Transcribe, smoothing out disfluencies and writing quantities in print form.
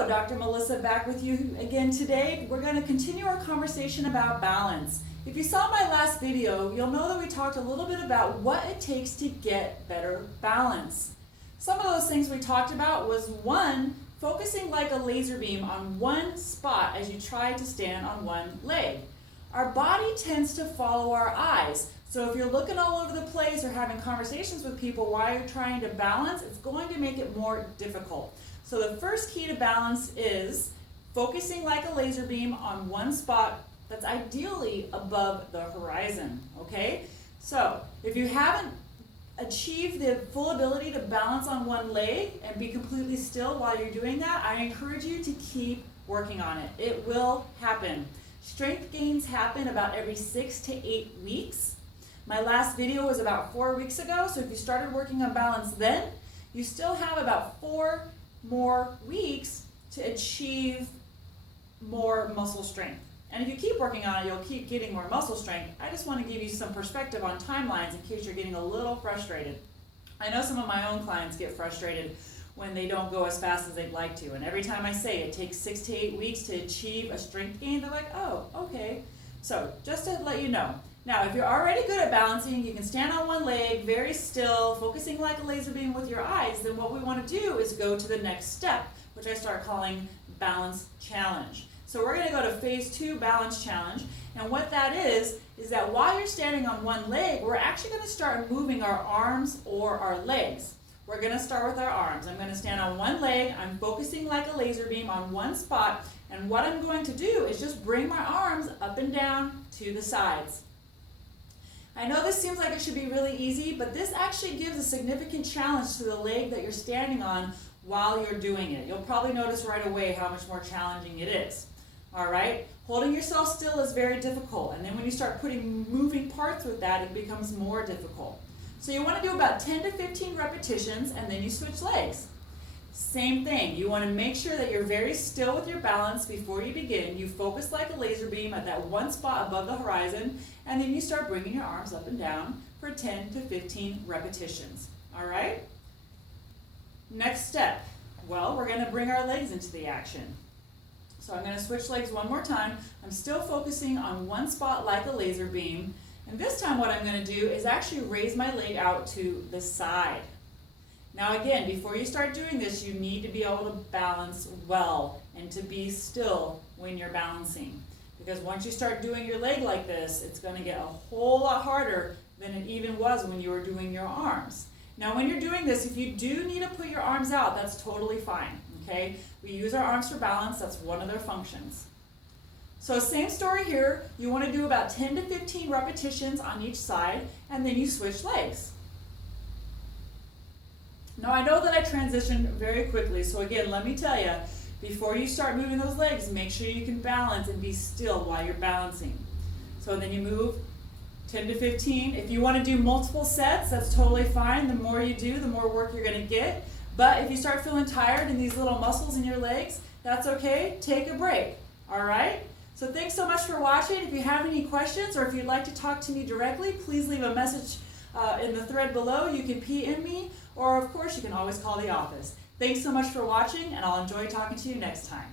Hello, Dr. Melissa back with you again today. We're going to continue our conversation about balance. If you saw my last video, you'll know that we talked a little bit about what it takes to get better balance. Some of those things we talked about was one, focusing like a laser beam on one spot as you try to stand on one leg. Our body tends to follow our eyes. So if you're looking all over the place or having conversations with people while you're trying to balance, it's going to make it more difficult. So the first key to balance is focusing like a laser beam on one spot that's ideally above the horizon, okay? So if you haven't achieved the full ability to balance on one leg and be completely still while you're doing that, I encourage you to keep working on it. It will happen. Strength gains happen about every 6 to 8 weeks. My last video was about 4 weeks ago, so if you started working on balance then, you still have about 4 more weeks to achieve more muscle strength. And if you keep working on it, you'll keep getting more muscle strength. I just want to give you some perspective on timelines in case you're getting a little frustrated. I know some of my own clients get frustrated when they don't go as fast as they'd like to. And every time I say it takes 6 to 8 weeks to achieve a strength gain, they're like, oh, okay. So just to let you know. Now, if you're already good at balancing, you can stand on one leg, very still, focusing like a laser beam with your eyes, then what we want to do is go to the next step, which I start calling balance challenge. So we're going to go to phase 2 balance challenge, and what that is that while you're standing on one leg, we're actually going to start moving our arms or our legs. We're going to start with our arms. I'm going to stand on one leg, I'm focusing like a laser beam on one spot, and what I'm going to do is just bring my arms up and down to the sides. I know this seems like it should be really easy, but this actually gives a significant challenge to the leg that you're standing on while you're doing it. You'll probably notice right away how much more challenging it is. All right? Holding yourself still is very difficult, and then when you start putting moving parts with that, it becomes more difficult. So you want to do about 10 to 15 repetitions, and then you switch legs. Same thing. You want to make sure that you're very still with your balance before you begin. You focus like a laser beam at that one spot above the horizon, and then you start bringing your arms up and down for 10 to 15 repetitions. All right? Next step. Well, we're going to bring our legs into the action. So I'm going to switch legs one more time. I'm still focusing on one spot like a laser beam, and this time what I'm going to do is actually raise my leg out to the side. Now again, before you start doing this, you need to be able to balance well and to be still when you're balancing. Because once you start doing your leg like this, it's going to get a whole lot harder than it even was when you were doing your arms. Now when you're doing this, if you do need to put your arms out, that's totally fine. Okay? We use our arms for balance. That's one of their functions. So same story here. You want to do about 10 to 15 repetitions on each side, and then you switch legs. Now I know that I transitioned very quickly, so again, let me tell you, before you start moving those legs, make sure you can balance and be still while you're balancing. So then you move 10 to 15. If you want to do multiple sets, that's totally fine. The more you do, the more work you're going to get. But if you start feeling tired in these little muscles in your legs, that's okay. Take a break. All right? So thanks so much for watching. If you have any questions or if you'd like to talk to me directly, please leave a message in the thread below. You can PM me, or of course you can always call the office. Thanks so much for watching, and I'll enjoy talking to you next time.